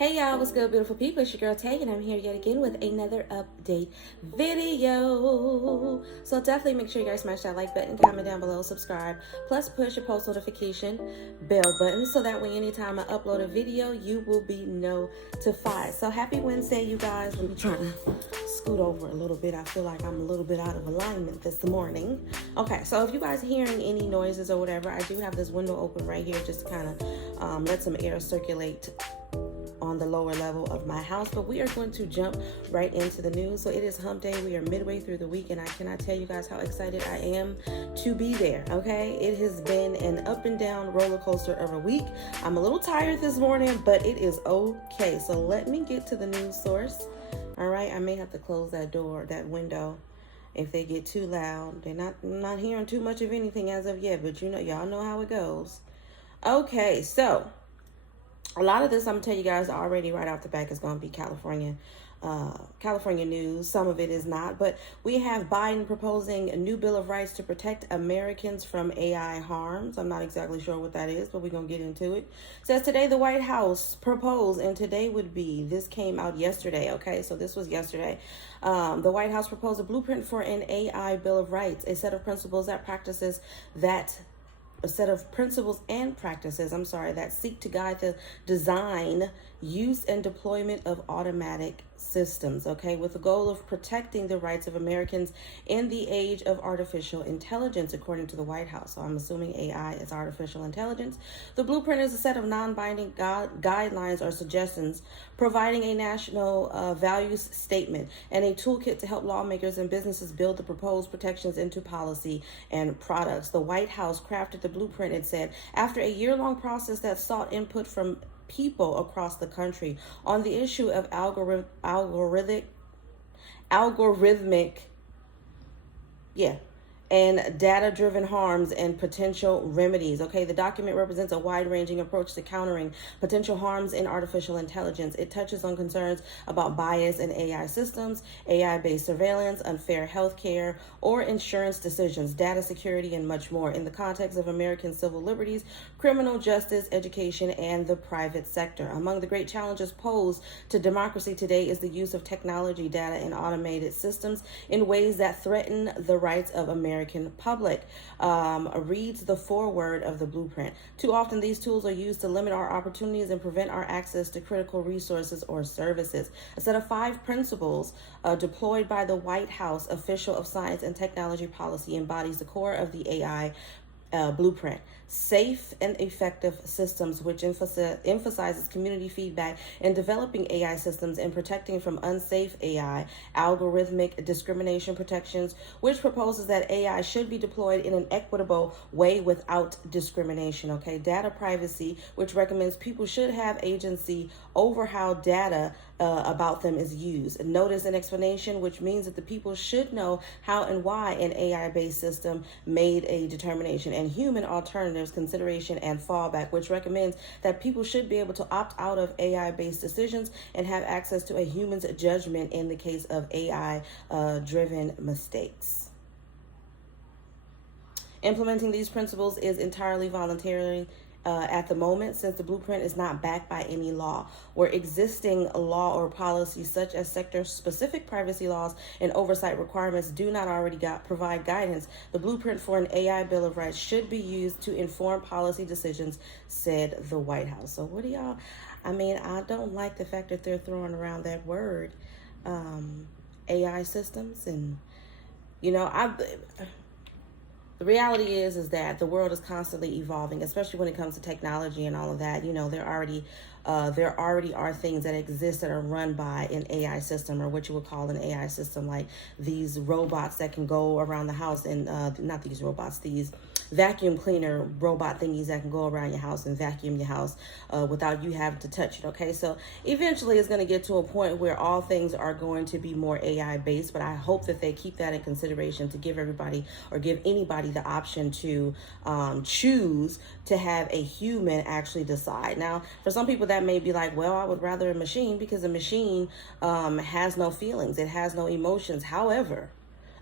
Hey y'all, what's good, beautiful people? It's your girl Tay, and I'm here yet again with another update video. So definitely make sure you guys smash that like button, comment down below, subscribe, plus push your post notification bell button so that way anytime I upload a video, you will be notified. So happy Wednesday, you guys. Let me try to scoot over a little bit. I feel like I'm a little bit out of alignment this morning. Okay, so if you guys are hearing any noises or whatever, I do have this window open right here just to kind of let some air circulate on the lower level of my house. But we are going to jump right into the news. So it is hump day. We are midway through the week, and I cannot tell you guys how excited I am to be there. Okay, it has been an up and down roller coaster of a week. I'm a little tired this morning, but it is okay. So let me get to the news source. All right, I may have to close that door, that window, if they get too loud. I'm not hearing too much of anything as of yet, but y'all know how it goes. Okay, so a lot of this, I'm going to tell you guys already right off the back, is going to be California news. Some of it is not, but we have Biden proposing a new Bill of Rights to protect Americans from AI harms. I'm not exactly sure what that is, but we're going to get into it. It says today the White House proposed, and this came out yesterday, okay? So this was yesterday. The White House proposed a blueprint for an AI Bill of Rights, a set of principles and practices that seek to guide the design, use, and deployment of automatic systems, okay, with the goal of protecting the rights of Americans in the age of artificial intelligence, according to the White House. So I'm assuming AI is artificial intelligence. The blueprint is a set of non-binding guidelines or suggestions, providing a national values statement and a toolkit to help lawmakers and businesses build the proposed protections into policy and products. The White House crafted the blueprint, it said, after a year-long process that sought input from people across the country on the issue of algorithmic and data-driven harms and potential remedies. Okay, the document represents a wide-ranging approach to countering potential harms in artificial intelligence. It touches on concerns about bias in AI systems, AI-based surveillance, unfair healthcare or insurance decisions, data security, and much more in the context of American civil liberties, criminal justice, education, and the private sector. Among the great challenges posed to democracy today is the use of technology, data, and automated systems in ways that threaten the rights of American public, reads the foreword of the blueprint. Too often these tools are used to limit our opportunities and prevent our access to critical resources or services. A set of 5 principles deployed by the White House official of science and technology policy embodies the core of the AI blueprint. Safe and effective systems, which emphasizes community feedback in developing AI systems and protecting from unsafe AI, algorithmic discrimination protections, which proposes that AI should be deployed in an equitable way without discrimination. Okay, data privacy, which recommends people should have agency over how data about them is used. Notice and explanation, which means that the people should know how and why an AI-based system made a determination, and human alternatives, consideration, and fallback, which recommends that people should be able to opt out of AI-based decisions and have access to a human's judgment in the case of AI-driven mistakes. Implementing these principles is entirely voluntary at the moment, since the blueprint is not backed by any law. Where existing law or policies such as sector-specific privacy laws and oversight requirements do not already provide guidance, the blueprint for an AI Bill of Rights should be used to inform policy decisions, said the White House. So what do y'all, I don't like the fact that they're throwing around that word, AI systems, and the reality is that the world is constantly evolving, especially when it comes to technology and all of that. There already are things that exist that are run by an AI system, or what you would call an AI system, like these robots that can go around the house, and not these robots, these vacuum cleaner robot thingies that can go around your house and vacuum your house without you having to touch it. Okay, so eventually it's going to get to a point where all things are going to be more AI based, but I hope that they keep that in consideration to give everybody, or give anybody, the option to choose to have a human actually decide. Now, for some people that may be like, well, I would rather a machine, because a machine has no feelings, it has no emotions. However,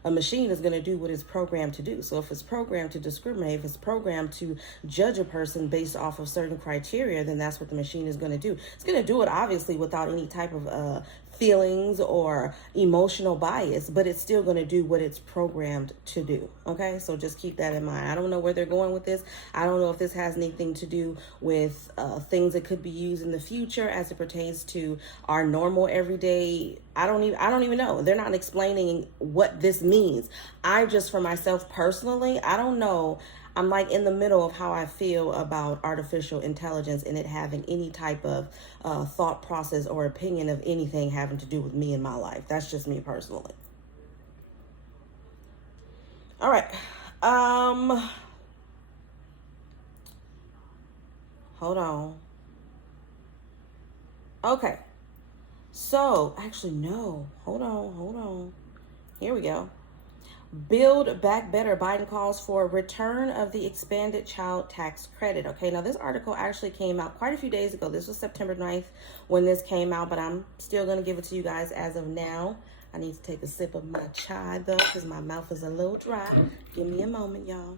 a machine is going to do what it's programmed to do. So if it's programmed to discriminate, if it's programmed to judge a person based off of certain criteria, then that's what the machine is going to do. It's going to do it obviously without any type of feelings or emotional bias, but it's still going to do what it's programmed to do. Okay, so just keep that in mind. I don't know where they're going with this. I don't know if this has anything to do with things that could be used in the future as it pertains to our normal everyday. I don't even know. They're not explaining what this means. I just, for myself personally, I don't know. I'm like in the middle of how I feel about artificial intelligence and it having any type of thought process or opinion of anything having to do with me in my life. That's just me personally. All right. Hold on. Okay. So, actually, no. Hold on. Here we go. Build Back Better. Biden calls for return of the expanded child tax credit. Okay, now this article actually came out quite a few days ago. This was September 9th when this came out, but I'm still going to give it to you guys as of now. I need to take a sip of my chai, though, because my mouth is a little dry. Give me a moment, y'all.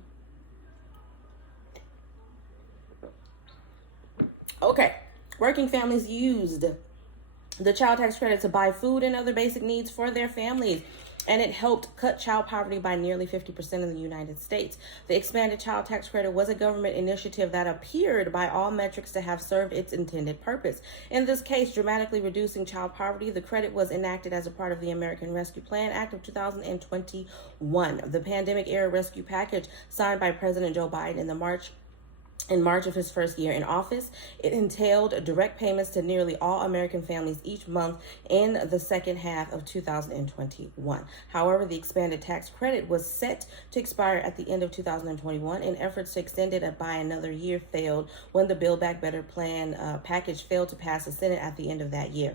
Okay, working families used the child tax credit to buy food and other basic needs for their families, and it helped cut child poverty by nearly 50% in the United States. The expanded child tax credit was a government initiative that appeared by all metrics to have served its intended purpose. In this case, dramatically reducing child poverty, the credit was enacted as a part of the American Rescue Plan Act of 2021. The pandemic-era rescue package signed by President Joe Biden in March of his first year in office. It entailed direct payments to nearly all American families each month in the second half of 2021. However, the expanded tax credit was set to expire at the end of 2021, and efforts to extend it by another year failed when the Build Back Better plan package failed to pass the Senate at the end of that year.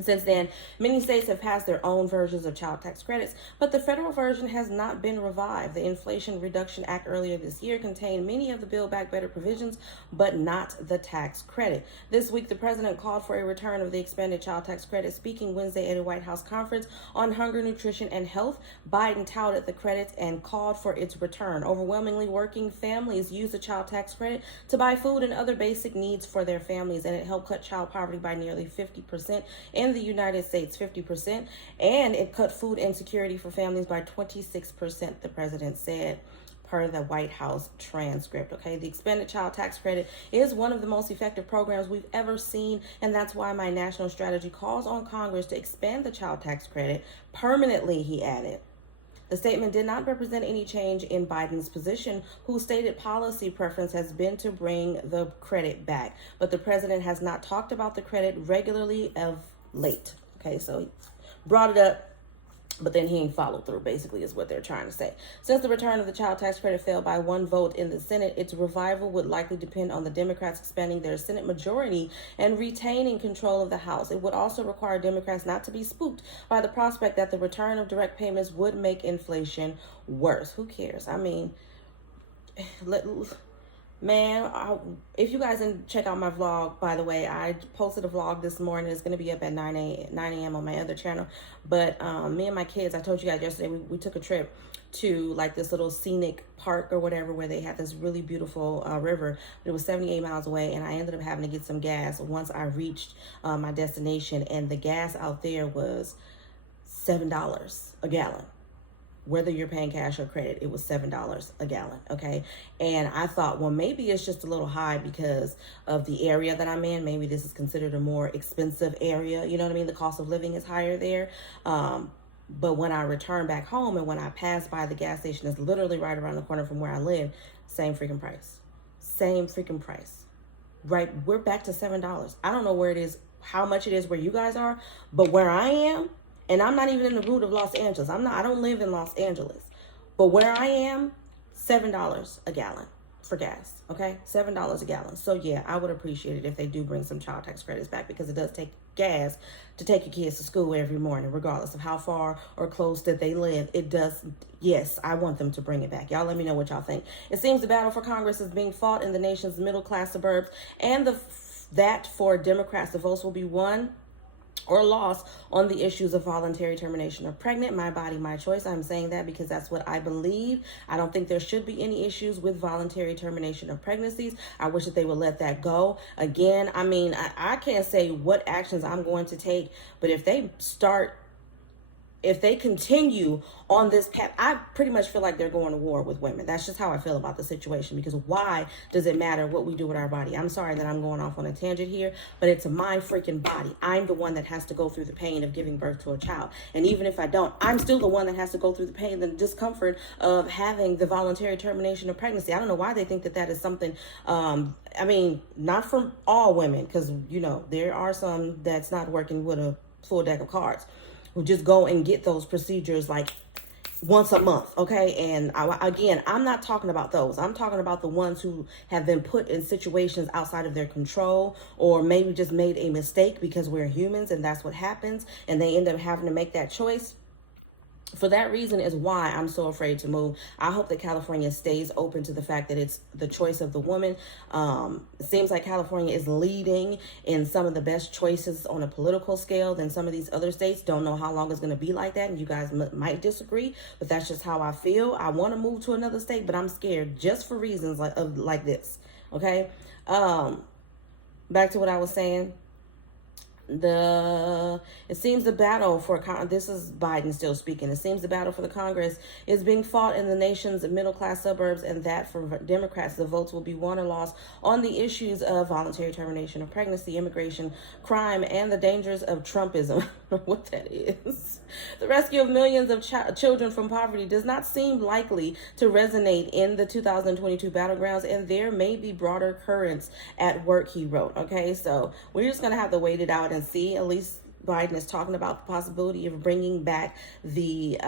Since then, many states have passed their own versions of child tax credits, but the federal version has not been revived. The Inflation Reduction Act earlier this year contained many of the Build Back Better provisions, but not the tax credit. This week, the president called for a return of the expanded child tax credit. Speaking Wednesday at a White House conference on hunger, nutrition, and health, Biden touted the credit and called for its return. Overwhelmingly, working families use the child tax credit to buy food and other basic needs for their families, and it helped cut child poverty by nearly 50% in the United States, 50%, and it cut food insecurity for families by 26%, the president said, per the White House transcript. Okay, the expanded child tax credit is one of the most effective programs we've ever seen, and that's why my national strategy calls on Congress to expand the child tax credit permanently, he added. The statement did not represent any change in Biden's position, whose stated policy preference has been to bring the credit back, but the president has not talked about the credit regularly of late. Okay, so he brought it up, but then he ain't followed through, basically, is what they're trying to say. Since the return of the child tax credit failed by one vote in the Senate, its revival would likely depend on the Democrats expanding their Senate majority and retaining control of the House. It would also require Democrats not to be spooked by the prospect that the return of direct payments would make inflation worse. Who cares? I mean, if you guys didn't check out my vlog, by the way, I posted a vlog this morning. It's going to be up at 9 a.m. on my other channel. But me and my kids, I told you guys yesterday, we took a trip to like this little scenic park or whatever where they had this really beautiful river. It was 78 miles away, and I ended up having to get some gas once I reached my destination, and the gas out there was $7 a gallon. Whether you're paying cash or credit, it was $7 a gallon, okay? And I thought, well, maybe it's just a little high because of the area that I'm in. Maybe this is considered a more expensive area. You know what I mean? The cost of living is higher there. But when I returned back home and when I passed by the gas station that's literally right around the corner from where I live, same freaking price. Same freaking price. Right? We're back to $7. I don't know where it is, how much it is where you guys are, but where I am, and I'm not even in the root of Los Angeles. I don't live in Los Angeles. But where I am, $7 a gallon for gas, okay? $7 a gallon. So yeah, I would appreciate it if they do bring some child tax credits back, because it does take gas to take your kids to school every morning, regardless of how far or close that they live. It does. Yes, I want them to bring it back. Y'all let me know what y'all think. It seems the battle for Congress is being fought in the nation's middle class suburbs, and that for Democrats, the votes will be won or loss on the issues of voluntary termination of pregnant. My body, my choice. I'm saying that because that's what I believe. I don't think there should be any issues with voluntary termination of pregnancies. I wish that they would let that go. Again, I mean, I can't say what actions I'm going to take, but if they continue on this path, I pretty much feel like they're going to war with women. That's just how I feel about the situation, because why does it matter what we do with our body? I'm sorry that I'm going off on a tangent here, but it's my freaking body. I'm the one that has to go through the pain of giving birth to a child. And even if I don't, I'm still the one that has to go through the pain and the discomfort of having the voluntary termination of pregnancy. I don't know why they think that that is something, I mean, not from all women, because, you know, there are some that's not working with a full deck of cards, who just go and get those procedures like once a month, okay? And again, I'm not talking about those. I'm talking about the ones who have been put in situations outside of their control, or maybe just made a mistake, because we're humans and that's what happens, and they end up having to make that choice. For that reason is why I'm so afraid to move. I hope that California stays open to the fact that it's the choice of the woman. It seems like California is leading in some of the best choices on a political scale than some of these other states. Don't know how long it's going to be like that, and you guys might disagree, but that's just how I feel. I want to move to another state, but I'm scared just for reasons like this, okay? Back to what I was saying. It seems the battle for this is Biden still speaking. It seems the battle for the Congress is being fought in the nation's middle class suburbs, and that for Democrats the votes will be won or lost on the issues of voluntary termination of pregnancy, immigration, crime, and the dangers of Trumpism. I don't know what that is. The rescue of millions of children from poverty does not seem likely to resonate in the 2022 battlegrounds, and there may be broader currents at work, he wrote. Okay, so we're just gonna have to wait it out and see. At least Biden is talking about the possibility of bringing back the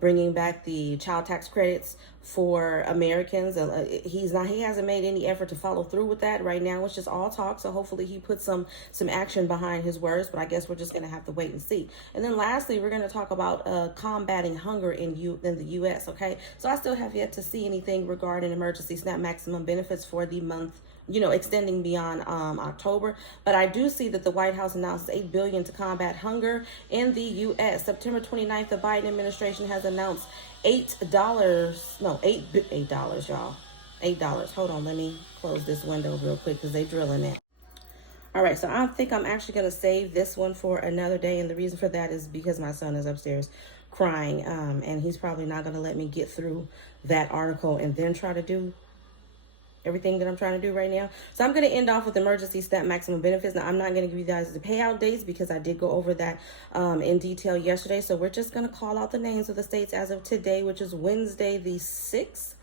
bringing back the child tax credits for Americans. He hasn't made any effort to follow through with that right now. It's just all talk. So hopefully he puts some action behind his words, but I guess we're just going to have to wait and see. And then lastly, we're going to talk about combating hunger in the U.S. Okay, so I still have yet to see anything regarding emergency SNAP maximum benefits for the month, you know, extending beyond October. But I do see that the White House announced $8 billion to combat hunger in the U.S. September 29th, the Biden administration has announced $8, y'all. $8. Hold on, let me close this window real quick because they drilling it. All right, so I think I'm actually going to save this one for another day, and the reason for that is because my son is upstairs crying, and he's probably not going to let me get through that article and then try to do everything that I'm trying to do right now. So I'm going to end off with emergency SNAP maximum benefits. Now, I'm not going to give you guys the payout dates because I did go over that in detail yesterday. So we're just going to call out the names of the states as of today, which is Wednesday the 6th.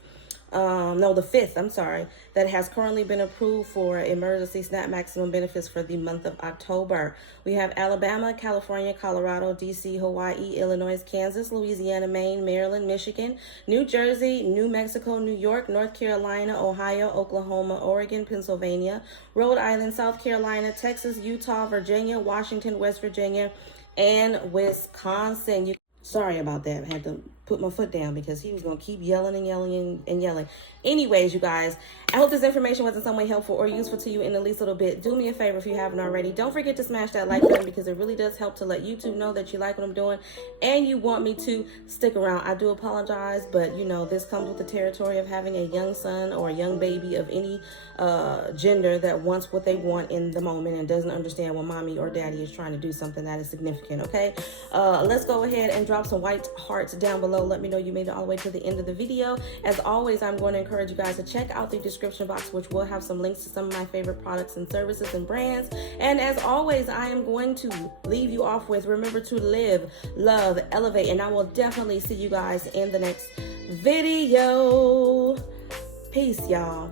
The 5th, I'm sorry, that has currently been approved for emergency SNAP maximum benefits for the month of October. We have Alabama, California, Colorado, DC, Hawaii, Illinois, Kansas, Louisiana, Maine, Maryland, Michigan, New Jersey, New Mexico, New York, North Carolina, Ohio, Oklahoma, Oregon, Pennsylvania, Rhode Island, South Carolina, Texas, Utah, Virginia, Washington, West Virginia, and Wisconsin. Sorry about that. I had to put my foot down because he was going to keep yelling and yelling and yelling. Anyways, you guys, I hope this information was in some way helpful or useful to you in the least little bit. Do me a favor if you haven't already. Don't forget to smash that like button because it really does help to let YouTube know that you like what I'm doing and you want me to stick around. I do apologize, but you know, this comes with the territory of having a young son or a young baby of any gender that wants what they want in the moment and doesn't understand when mommy or daddy is trying to do something that is significant. Okay, let's go ahead and drop some white hearts down below. Let me know you made it all the way to the end of the video. As always, I'm going to encourage you guys to check out the description box, which will have some links to some of my favorite products and services and brands. And as always, I am going to leave you off with, remember to live, love, elevate, and I will definitely see you guys in the next video. Peace, y'all.